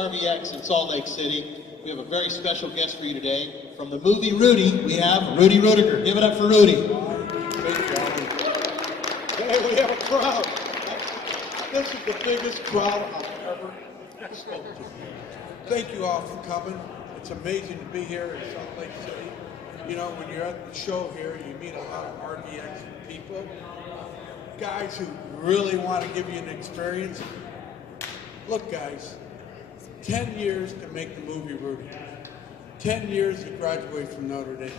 RVX in Salt Lake City. We have a very special guest for you today. From the movie Rudy, we have Rudy Ruettiger. Give it up for Rudy. Hey, we have a crowd. This is the biggest crowd I've ever spoken to. Thank you all for coming. It's amazing to be here in Salt Lake City. You know, when you're at the show here, you meet a lot of RVX people, guys who really want to give you an experience. Look, guys, 10 years to make the movie Rudy. 10 years to graduate from Notre Dame.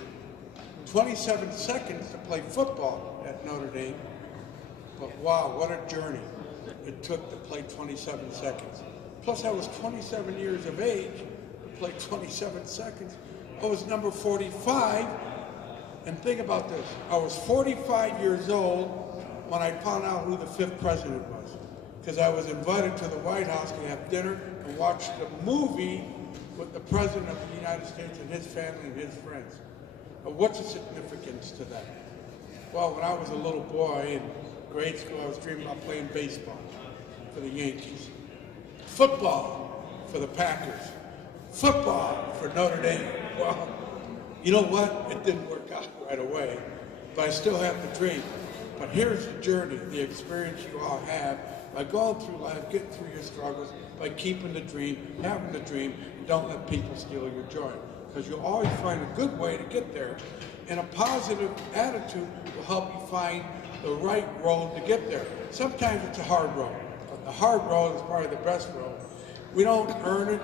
27 seconds to play football at Notre Dame. But wow, what a journey it took to play 27 seconds. Plus, I was 27 years of age to play 27 seconds. I was number 45. And think about this. I was 45 years old when I found out who the 5th president was. Because I was invited to the White House to have dinner and watch the movie with the President of the United States and his family and his friends. What's the significance to that? Well, when I was a little boy in grade school, I was dreaming about playing baseball for the Yankees, football for the Packers, football for Notre Dame. Well, you know what? It didn't work out right away, but I still have the dream. But here's the journey, the experience you all have by going through life, getting through your struggles, by keeping the dream, having the dream, and don't let people steal your joy. Because you'll always find a good way to get there, and a positive attitude will help you find the right road to get there. Sometimes it's a hard road, but the hard road is probably the best road. We don't earn it,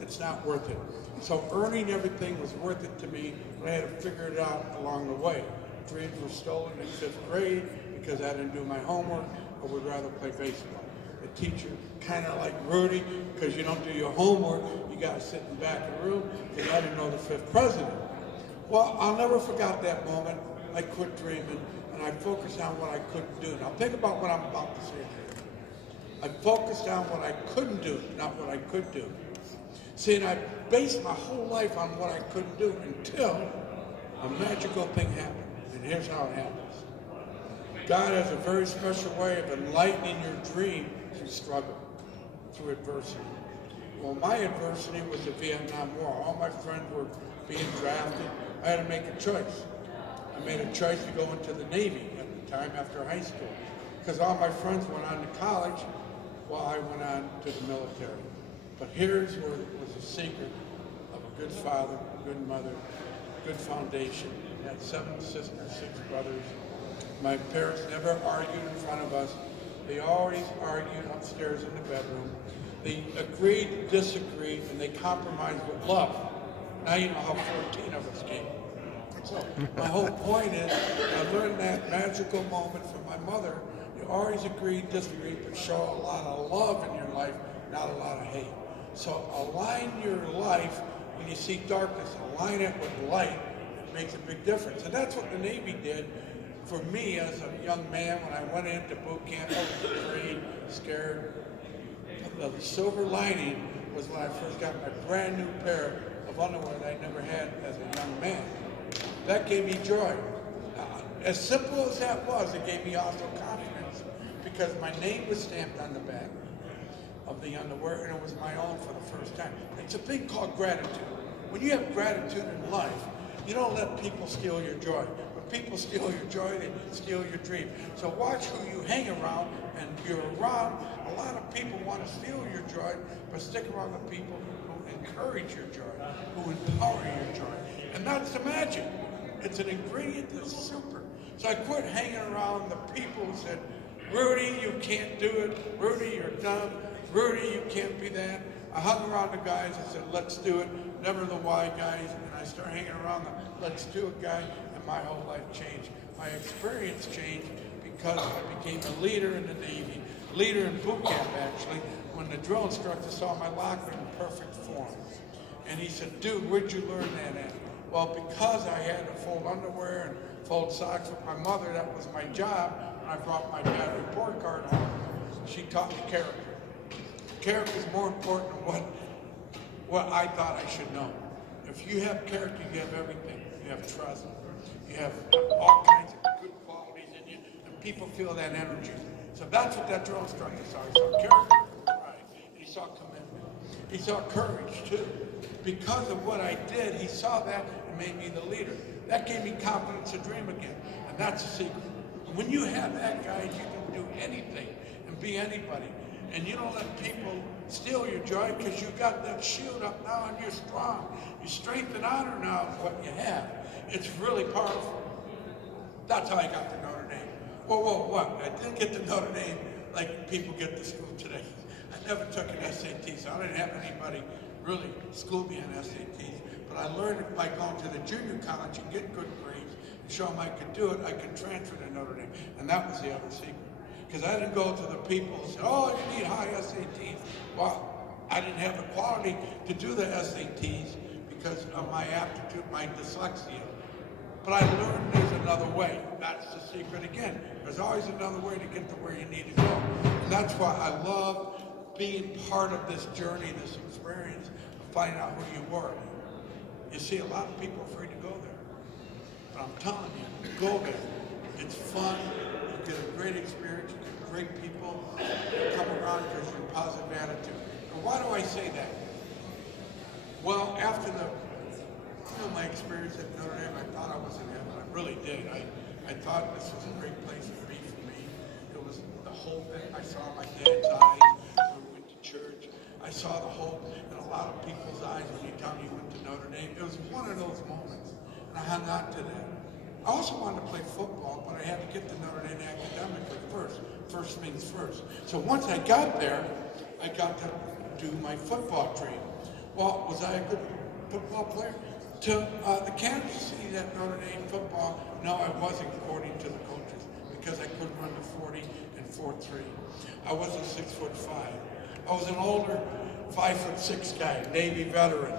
it's not worth it. So earning everything was worth it to me, but I had to figure it out along the way. Dreams were stolen in 5th grade because I didn't do my homework. I would rather play baseball. The teacher, kind of like Rudy, because you don't do your homework, you got to sit in the back of the room, because I didn't know the 5th president. Well, I'll never forget that moment. I quit dreaming, and I focused on what I couldn't do. Now think about what I'm about to say here. I focused on what I couldn't do, not what I could do. See, and I based my whole life on what I couldn't do until a magical thing happened. And here's how it happens. God has a very special way of enlightening your dream through struggle, through adversity. Well, my adversity was the Vietnam War. All my friends were being drafted. I had to make a choice. I made a choice to go into the Navy at the time after high school, because all my friends went on to college while I went on to the military. But here's where it was a secret of a good father, a good mother, good foundation. I had 7 sisters, 6 brothers. My parents never argued in front of us. They always argued upstairs in the bedroom. They agreed to disagree, and they compromised with love. Now you know how 14 of us came. So my whole point is, I learned that magical moment from my mother. You always agree, disagree, but show a lot of love in your life, not a lot of hate. So align your life when you see darkness, align it with light. It makes a big difference. And that's what the Navy did for me as a young man. When I went into boot camp, I was afraid, scared. The silver lining was when I first got my brand new pair of underwear that I never had as a young man. That gave me joy. As simple as that was, it gave me also confidence, because my name was stamped on the back of the underwear, and it was my own for the first time. It's a thing called gratitude. When you have gratitude in life, you don't let people steal your joy. When people steal your joy, they steal your dream. So watch who you hang around, and you're around. A lot of people want to steal your joy, but stick around the people who encourage your joy, who empower your joy. And that's the magic. It's an ingredient that's super. So I quit hanging around the people who said, Rudy, you can't do it. Rudy, you're dumb. Rudy, you can't be that. I hung around the guys that said, let's do it. Never the why guys. And I started hanging around the let's do it guy, and my whole life changed. My experience changed because I became a leader in the Navy, leader in boot camp actually, when the drill instructor saw my locker in perfect form. And he said, dude, where'd you learn that at? Well, because I had to fold underwear and fold socks with my mother, that was my job. When I brought my bad report card home, she taught me character. Character is more important than what I thought I should know. If you have character, you have everything. You have trust. You have all kinds of good qualities in you, and people feel that energy. So that's what that drill instructor saw. He saw character, pride, and he saw commitment. He saw courage too. Because of what I did, he saw that and made me the leader. That gave me confidence to dream again. And that's the secret. When you have that, guys, you can do anything and be anybody. And you don't let people steal your joy because you got that shield up now and you're strong. Your strength and honor now is what you have. It's really powerful. That's how I got to Notre Dame. Whoa, what? I didn't get to Notre Dame like people get to school today. I never took an SAT, so I didn't have anybody really school me on SATs. But I learned it by going to the junior college and get good grades and show them I could do it. I could transfer to Notre Dame. And that was the other secret. Because I didn't go to the people and say, oh, you need high SATs. Well, I didn't have the quality to do the SATs because of my aptitude, my dyslexia. But I learned there's another way. That's the secret again. There's always another way to get to where you need to go. And that's why I love being part of this journey, this experience of finding out who you were. You see, a lot of people are afraid to go there. But I'm telling you, go there. It's fun. You get a great experience. You get great people. You come around because you're a positive attitude. And why do I say that? Well, after my experience at Notre Dame, I thought I was in heaven. I really did. I thought this was a great place to be for me. It was the whole thing. I saw my dad's eyes when we went to church. I saw the hope in a lot of people's eyes when you tell me you went to Notre Dame. It was one of those moments, and I hung on to that. I also wanted to play football, but I had to get to Notre Dame academically first. First means first. So once I got there, I got to do my football training. Well, was I a good football player? To the candidacy at Notre Dame football, no, I wasn't, according to the coaches, because I couldn't run the 40 and 4.3. I wasn't 6'5". I was an older 5'6" guy, Navy veteran.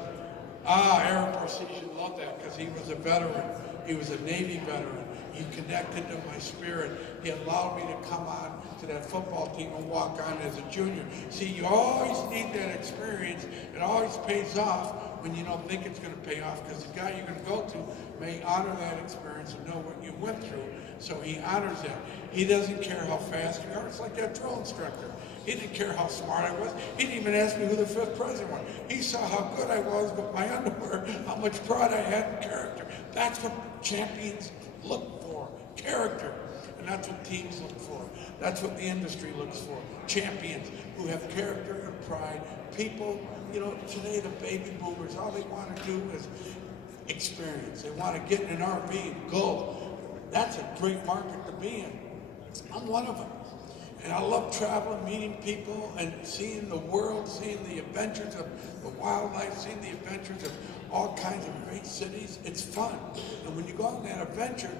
Aaron Parsegian loved that because he was a veteran. He was a Navy veteran. He connected to my spirit. He allowed me to come on to that football team and walk on as a junior. See, you always need that experience. It always pays off when you don't think it's going to pay off, because the guy you're going to go to may honor that experience and know what you went through, so he honors that. He doesn't care how fast you are. It's like that drill instructor. He didn't care how smart I was. He didn't even ask me who the 5th president was. He saw how good I was with my underwear, how much pride I had in character. That's what champions look for, character. And that's what teams look for. That's what the industry looks for. Champions who have character and pride. People, today the baby boomers, all they want to do is experience. They want to get in an RV and go. That's a great market to be in. I'm one of them. And I love traveling, meeting people, and seeing the world, seeing the adventures of the wildlife, seeing the adventures of all kinds of great cities. It's fun. And when you go on that adventure,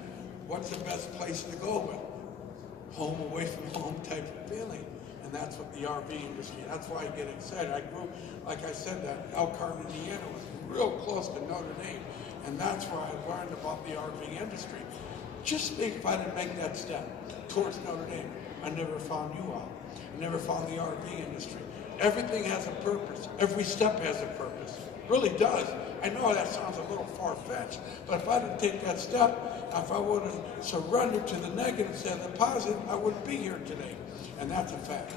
what's the best place to go with? Home away from home type of feeling. And that's what the RV industry, that's why I get excited. I grew, like I said, that Elkhart, Indiana was real close to Notre Dame. And that's where I learned about the RV industry. Just think if I didn't make that step towards Notre Dame, I never found you all. I never found the RV industry. Everything has a purpose. Every step has a purpose. It really does. I know that sounds a little far-fetched, but if I didn't take that step, if I would have surrendered to the negative instead of the positive, I wouldn't be here today. And that's a fact.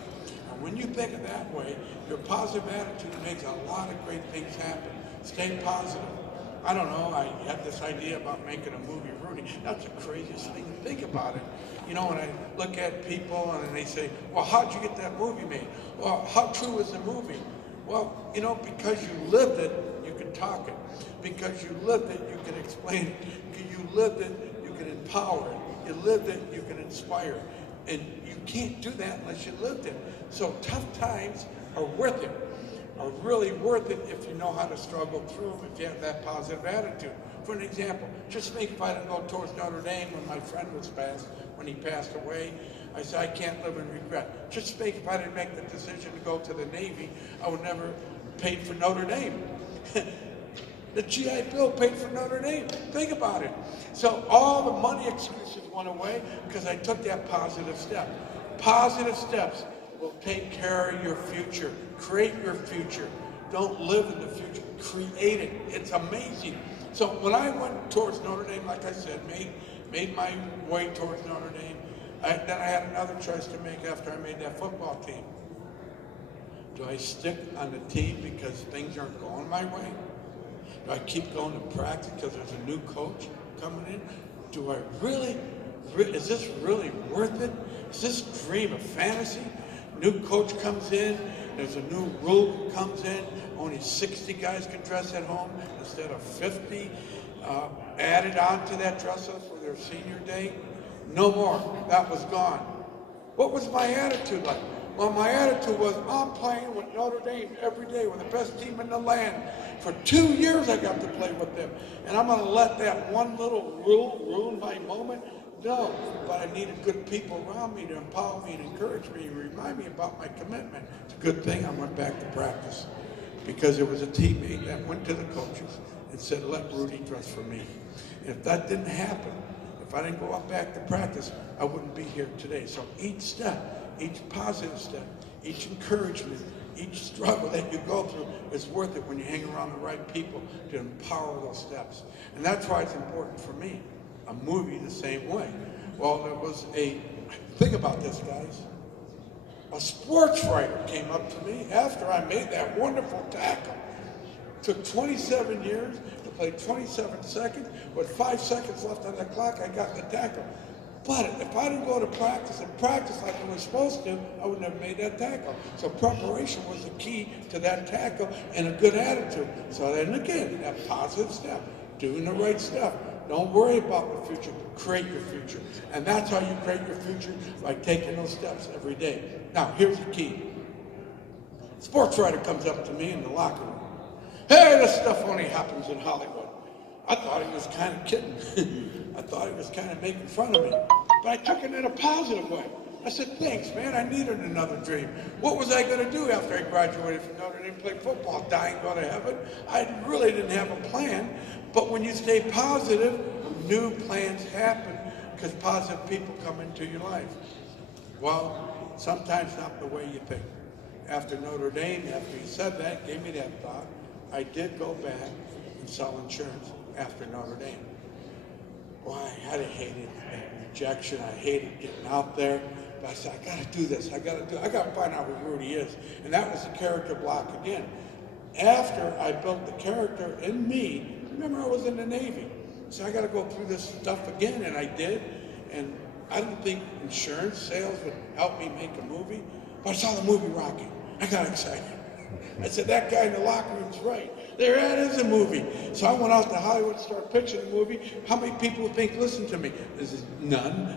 And when you think of that way, your positive attitude makes a lot of great things happen. Stay positive. I don't know, I had this idea about making a movie, Rudy. That's the craziest thing to think about it. When I look at people and they say, well, how'd you get that movie made? Well, how true is the movie? Well, because you lived it, you can talk it. Because you lived it, you can explain it. Because you lived it, you can empower it. You lived it, you can inspire. And you can't do that unless you lived it. So tough times are worth it. Are really worth it if you know how to struggle through them, if you have that positive attitude. For an example, just think if I didn't go towards Notre Dame when my friend was passed, when he passed away, I said, I can't live in regret. Just think if I didn't make the decision to go to the Navy, I would never paid for Notre Dame. The GI Bill paid for Notre Dame. Think about it. So all the money excuses went away because I took that positive step. Positive steps will take care of your future. Create your future. Don't live in the future. Create it. It's amazing. So when I went towards Notre Dame, like I said, made my way towards Notre Dame, then I had another choice to make after I made that football team. Do I stick on the team because things aren't going my way? Do I keep going to practice because there's a new coach coming in? Do I really, is this really worth it? Is this dream a fantasy? New coach comes in, there's a new rule comes in, only 60 guys can dress at home instead of 50 added on to that dress up for their senior day. No more, that was gone. What was my attitude like? Well, my attitude was, I'm playing with Notre Dame every day. We're the best team in the land. For 2 years I got to play with them. And I'm gonna let that one little rule ruin my moment? No, but I needed good people around me to empower me and encourage me and remind me about my commitment. It's a good thing I went back to practice because there was a teammate that went to the coaches and said, let Rudy dress for me. And if that didn't happen, if I didn't go up back to practice, I wouldn't be here today. So each step, each positive step, each encouragement, each struggle that you go through is worth it when you hang around the right people to empower those steps. And that's why it's important for me. A movie the same way. Well, there was think about this, guys. A sports writer came up to me after I made that wonderful tackle. Took 27 years to play 27 seconds. With 5 seconds left on the clock, I got the tackle. But if I didn't go to practice and practice like I was supposed to, I would never have made that tackle. So preparation was the key to that tackle and a good attitude. So then again, that positive step, doing the right stuff. Don't worry about the future, create your future. And that's how you create your future, by taking those steps every day. Now, here's the key. Sports writer comes up to me in the locker room. Hey, this stuff only happens in Hollywood. I thought he was kind of kidding. I thought he was kind of making fun of me. But I took it in a positive way. I said, thanks, man, I needed another dream. What was I going to do after I graduated from Notre Dame, play football, die and go to heaven? I really didn't have a plan. But when you stay positive, new plans happen because positive people come into your life. Well, sometimes not the way you think. After Notre Dame, after he said that, gave me that thought, I did go back and sell insurance after Notre Dame. Well, I hated that rejection. I hated getting out there. But I said, I got to do this. I got to find out who Rudy is. And that was the character block again. After I built the character in me, remember I was in the Navy. So I got to go through this stuff again, and I did. And I didn't think insurance sales would help me make a movie. But I saw the movie Rocky. I got excited. I said, that guy in the locker room's right. There it is, a movie. So I went out to Hollywood and started pitching the movie. How many people would think, listen to me? This is none.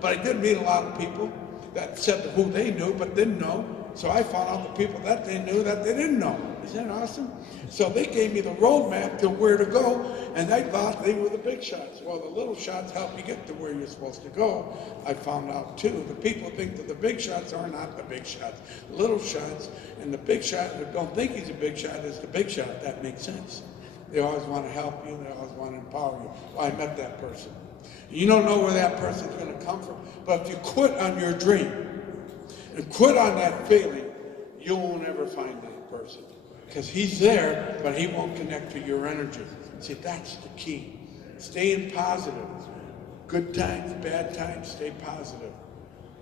But I did meet a lot of people that said who they knew but didn't know. So I found out the people that they knew that they didn't know. Isn't that awesome? So they gave me the roadmap to where to go, and I thought they were the big shots. Well, the little shots help you get to where you're supposed to go. I found out too. The people think that the big shots are not the big shots. The little shots and the big shot that don't think he's a big shot is the big shot. That makes sense. They always want to help you. They always want to empower you. Well, I met that person. You don't know where that person's going to come from. But if you quit on your dream and quit on that feeling, you won't ever find that person. Because he's there, but he won't connect to your energy. See, that's the key. Staying positive. Good times, bad times, stay positive.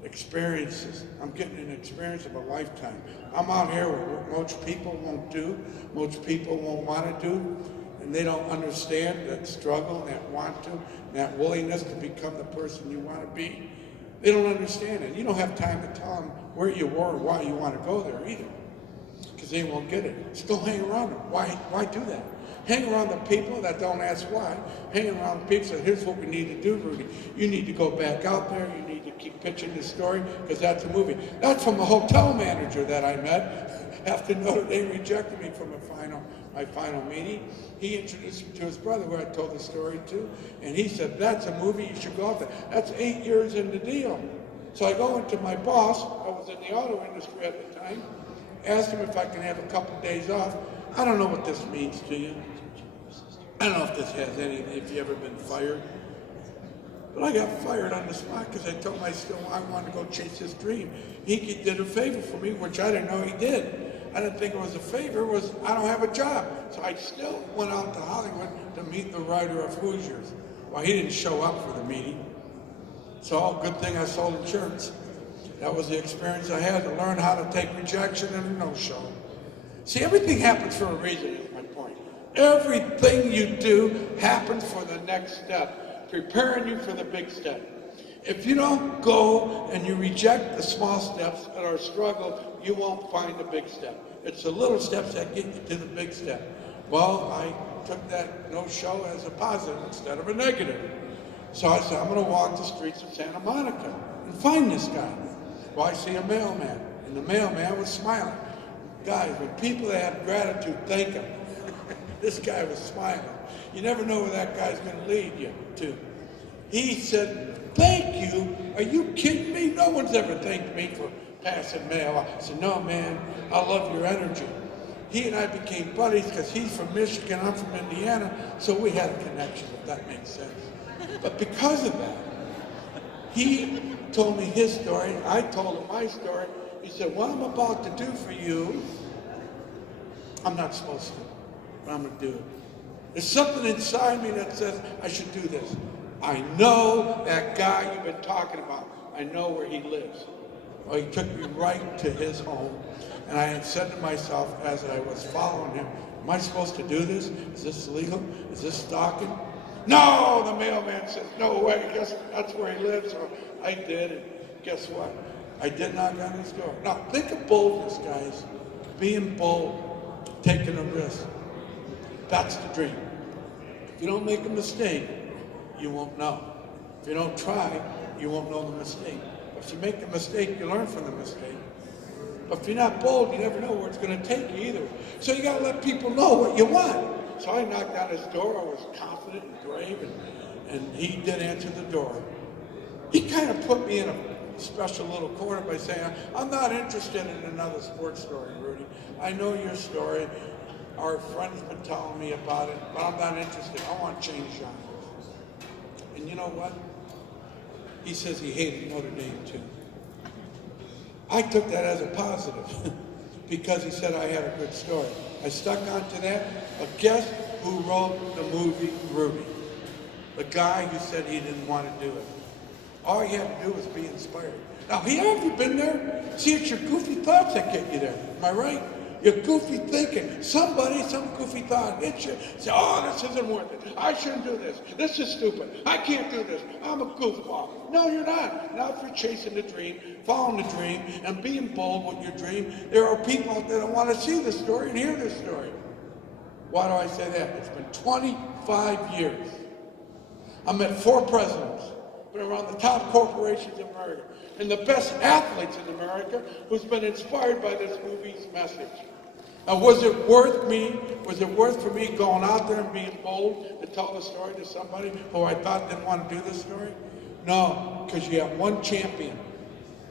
Experiences. I'm getting an experience of a lifetime. I'm out here with what most people won't do, most people won't want to do, and they don't understand that struggle, and that want to, and that willingness to become the person you want to be. They don't understand it. You don't have time to tell them where you were or why you want to go there either, because they won't get it. Just go hang around them. Why do that? Hang around the people that don't ask why. Hang around the people that, here's what we need to do, Rudy. You need to go back out there. You need to keep pitching this story, because that's a movie. That's from a hotel manager that I met after Notre Dame rejected me from my final meeting. He introduced me to his brother, who I told the story to, and he said, that's a movie, you should go out there. That's 8 years in the deal. So I go into my boss, I was in the auto industry at the time, asked him if I can have a couple of days off. I don't know what this means to you. I don't know if this has anything, if you ever been fired. But I got fired on the spot because I told him I wanted to go chase this dream. He did a favor for me, which I didn't know he did. I didn't think it was a favor, it was I don't have a job. So I still went out to Hollywood to meet the writer of Hoosiers. Well, he didn't show up for the meeting. So good thing I sold insurance. That was the experience I had to learn how to take rejection and a no-show. See, everything happens for a reason, is my point. Everything you do happens for the next step, preparing you for the big step. If you don't go and you reject the small steps that are a struggle, you won't find the big step. It's the little steps that get you to the big step. Well, I took that no-show as a positive instead of a negative. So I said, I'm going to walk the streets of Santa Monica and find this guy. Well, I see a mailman, and the mailman was smiling. Guys, when people that have gratitude thank him, this guy was smiling. You never know where that guy's going to lead you to. He said, thank you? Are you kidding me? No one's ever thanked me for passing mail. I said, no, man, I love your energy. He and I became buddies because he's from Michigan, I'm from Indiana, so we had a connection, if that makes sense. But because of that, he told me his story, I told him my story. He said, what I'm about to do for you, I'm not supposed to, but I'm going to do it. There's something inside me that says I should do this. I know that guy you've been talking about. I know where he lives. Well, he took me right to his home, and I had said to myself as I was following him, am I supposed to do this? Is this legal? Is this stalking? No, the mailman says, no way, guess that's where he lives. So I did, and guess what? I did knock on his door. Now, think of boldness, guys. Being bold, taking a risk. That's the dream. If you don't make a mistake, you won't know. If you don't try, you won't know the mistake. If you make the mistake, you learn from the mistake. But if you're not bold, you never know where it's going to take you either. So you got to let people know what you want. So I knocked on his door. I was confident and brave, and he did answer the door. He kind of put me in a special little corner by saying, I'm not interested in another sports story, Rudy. I know your story. Our friend's been telling me about it, but I'm not interested. I want to change genres. And you know what? He says he hated Notre Dame too. I took that as a positive because he said I had a good story. I stuck onto that. But guess who wrote the movie Rudy? The guy who said he didn't want to do it. All you had to do was be inspired. Now, have you been there? See, it's your goofy thoughts that get you there. Am I right? Your goofy thinking. Some goofy thought hits you. Say, oh, this isn't worth it. I shouldn't do this. This is stupid. I can't do this. I'm a goofball. No, you're not. Now, if you're chasing the dream, following the dream, and being bold with your dream, there are people out there that want to see this story and hear this story. Why do I say that? It's been 25 years. I met 4 presidents. Been around the top corporations in America and the best athletes in America who's been inspired by this movie's message. Now, was it worth for me going out there and being bold to tell the story to somebody who I thought didn't want to do this story? No, because you have one champion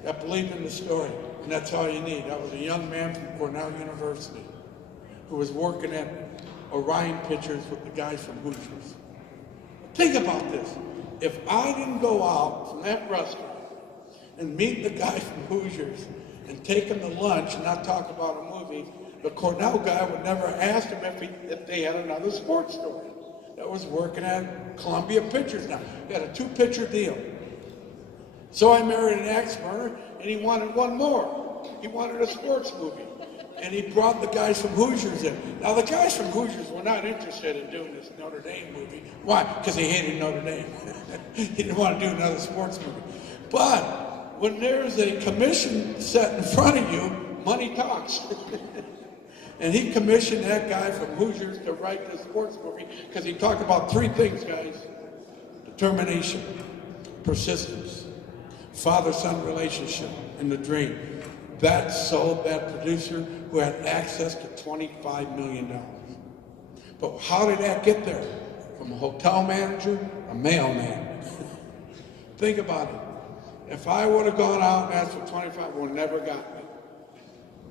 that believed in the story, and that's all you need. That was a young man from Cornell University who was working at Orion Pictures with the guys from Hoosiers. Think about this. If I didn't go out from that restaurant and meet the guy from Hoosiers and take him to lunch and not talk about a movie, the Cornell guy would never ask him if they had another sports story. That was working at Columbia Pictures now. He had a 2-picture deal. So I married an ex-burner, and he wanted one more. He wanted a sports movie. And he brought the guys from Hoosiers in. Now, the guys from Hoosiers were not interested in doing this Notre Dame movie. Why? Because they hated Notre Dame. He didn't want to do another sports movie. But when there's a commission set in front of you, money talks. And he commissioned that guy from Hoosiers to write this sports movie because he talked about 3 things, guys. Determination, persistence, father-son relationship, and the dream. That sold that producer who had access to $25 million. But how did that get there? From a hotel manager, a mailman. Think about it. If I would have gone out and asked for 25, would have never got me.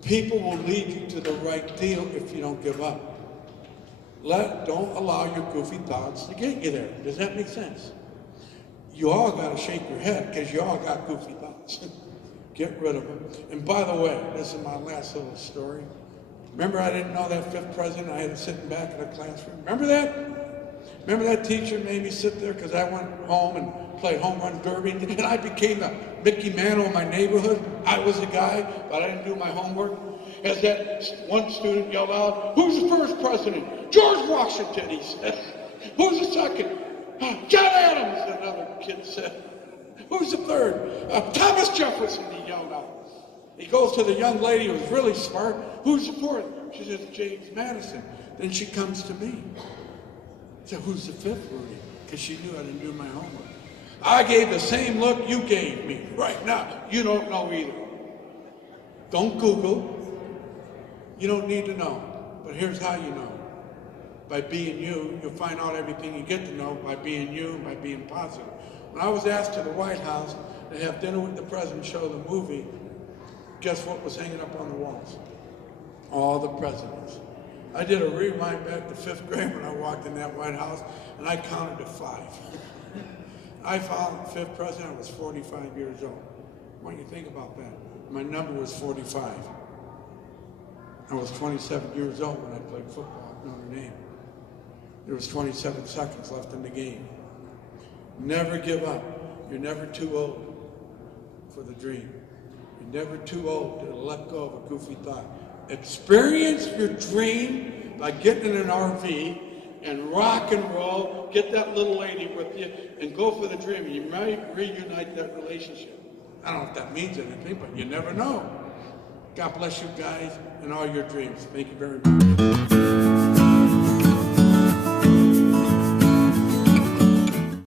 People will lead you to the right deal if you don't give up. Don't allow your goofy thoughts to get you there. Does that make sense? You all got to shake your head because you all got goofy thoughts. Get rid of them. And by the way, this is my last little story. Remember I didn't know that 5th president? I had to sit back in the classroom. Remember that? Remember that teacher made me sit there because I went home and played home run derby, and I became the Mickey Mantle of my neighborhood. I was the guy, but I didn't do my homework. As that one student yelled out, "Who's the first president?" "George Washington," he said. "Who's the second?" "John Adams," another kid said. "Who's the third?" "Thomas Jefferson," he yelled out. He goes to the young lady who was really smart. "Who's the fourth?" She says, "James Madison." Then she comes to me. I said, "Who's the fifth, Rudy?" Because she knew I didn't do my homework. I gave the same look you gave me right now. You don't know either. Don't Google. You don't need to know. But here's how you know. By being you, you'll find out everything you get to know by being you and by being positive. When I was asked to the White House to have dinner with the president, show the movie, guess what was hanging up on the walls? All the presidents. I did a rewind back to 5th grade when I walked in that White House, and I counted to 5. I found the 5th president, I was 45 years old. Why don't you think about that? My number was 45. I was 27 years old when I played football at Notre Dame. There was 27 seconds left in the game. Never give up. You're never too old for the dream. You're never too old to let go of a goofy thought. Experience your dream by getting in an RV and rock and roll, get that little lady with you, and go for the dream. You might reunite that relationship. I don't know if that means anything, but you never know. God bless you guys and all your dreams. Thank you very much.